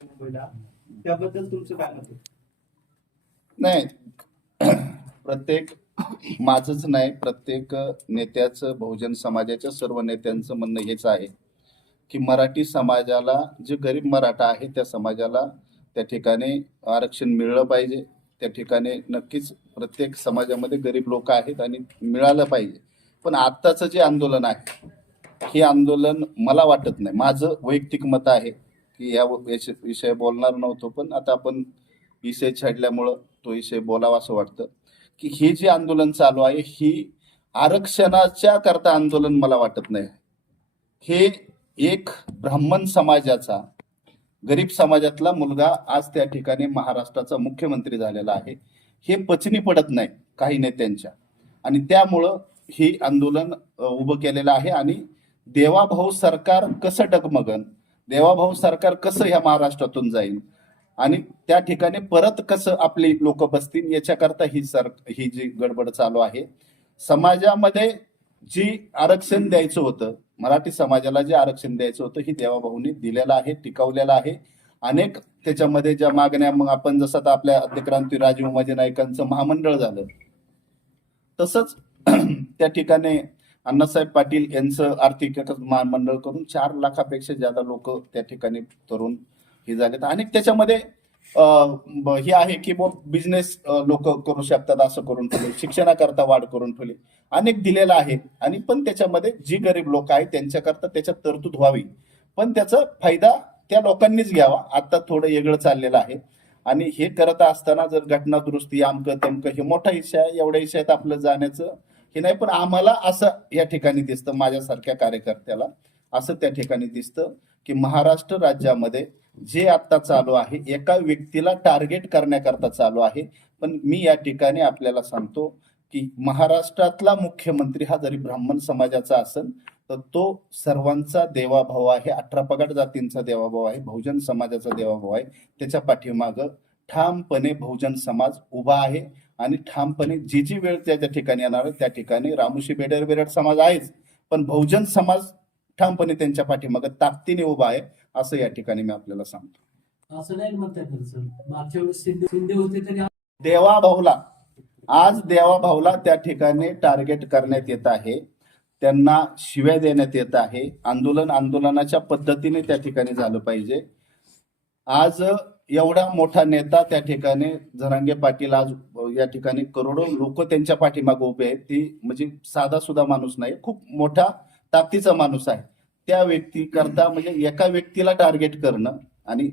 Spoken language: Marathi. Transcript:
मुंबईला त्याबद्दल तुमचं काय मत नाही. प्रत्येक माझंच नाही प्रत्येक नेत्याचं बहुजन समाजाच्या सर्व नेत्यांचं म्हणणं हेच आहे की मराठी समाजाला जे गरीब मराठा आहे त्या समाजाला त्या ठिकाणी आरक्षण मिळलं पाहिजे. त्या ठिकाणी नक्कीच प्रत्येक समाजामध्ये गरीब लोक आहेत आणि मिळालं पाहिजे. पण आत्ताचं जे आंदोलन आहे हे आंदोलन मला वाटत नाही. माझं वैयक्तिक मत आहे. की या विषय बोलणार नव्हतो पण आता आपण विषय छाडल्यामुळं तो विषय बोलावा असं वाटतं. की हे जे आंदोलन चालू आहे ही आरक्षणाच्या करता आंदोलन मला वाटत नाही. हे एक ब्राह्मण समाजाचा गरीब समाजातला मुलगा आज त्या ठिकाणी महाराष्ट्राचा मुख्यमंत्री झालेला आहे. हे पचनी पडत नाही काही नेत्यांच्या आणि त्यामुळं हे आंदोलन उभं केलेलं आहे आणि देवाभाऊ सरकार कसं डगमगन देवाभाऊ सरकार कसं ह्या महाराष्ट्रातून जाईल? आणि त्या ठिकाणी परत कसं आपली लोक बसतील याच्याकरता ही सर ही जी गडबड चालू आहे. समाजामध्ये जी आरक्षण द्यायचं होतं मराठी समाजाला जे आरक्षण द्यायचं होतं ही देवाभाऊंनी दिलेलं आहे टिकवलेलं आहे. अनेक त्याच्यामध्ये ज्या मागण्या मग आपण जसं आता आपल्या अध्यक्रांती राजीव उमाजी नाईकांचं महामंडळ झालं. तसंच त्या ठिकाणी अण्णासाहेब पाटील यांचं आर्थिक महामंडळ करून चार लाखापेक्षा जादा लोक त्या ठिकाणी तरुण हे झालेत आणि त्याच्यामध्ये हे आहे की बुवा बिझनेस लोक करू शकतात असं करून ठेवले. शिक्षणाकरता वाढ करून ठेवली. अनेक दिलेलं आहे. आणि पण त्याच्यामध्ये जी गरीब लोक आहेत त्यांच्याकरता त्याच्यात तरतूद व्हावी. पण त्याचा फायदा त्या लोकांनीच घ्यावा. आता थोडं वेगळं चाललेलं आहे. आणि हे करत असताना जर घटना दुरुस्ती आमकं तमकं हे मोठा हिस्सा आहे. एवढ्या इशात आपलं जाण्याचं हे नाही पण आम्हाला असं या ठिकाणी दिसतं माझ्यासारख्या कार्यकर्त्याला असं त्या ठिकाणी दिसतं की महाराष्ट्र राज्यामध्ये जे आता चालू आहे एका व्यक्तीला टार्गेट करण्याकरता चालू आहे. पण मी या ठिकाणी आपल्याला सांगतो की महाराष्ट्रातला मुख्यमंत्री हा जरी ब्राह्मण समाजाचा असेल तर तो सर्वांचा देवाभाव आहे. अठरा पगड जातींचा देवाभाव आहे बहुजन समाजाचा देवाभाव आहे. त्याच्या पाठीमागं ठामपणे बहुजन समाज उभा आहे. आणि ठामपणे जी जी वेळ त्याच्या ठिकाणी येणार आहे त्या ठिकाणी रामुशी बेडर बेरड समाज आहेच. पण बहुजन समाज ठामपणे त्यांच्या पाठीमागं ताकदीने उभा आहे असं या ठिकाणी मी आपल्याला सांगतो. असं नाही मागच्या वेळेस शिंदे होते तरी देवाभाऊला आज देवाभाऊला त्या ठिकाणी टार्गेट करण्यात येत आहे. त्यांना शिव्या देण्यात येत आहे. आंदोलन आंदोलनाच्या पद्धतीने त्या ठिकाणी झालं पाहिजे. आज एवढा मोठा नेता त्या ठिकाणी जरांगे पाटील आज या ठिकाणी करोडो लोक त्यांच्या पाठीमागे उभे आहेत. ती म्हणजे साधा सुद्धा माणूस नाही खूप मोठा ताकदीचा माणूस आहे. त्या व्यक्ती करता म्हणजे एका व्यक्तीला टार्गेट करणं आणि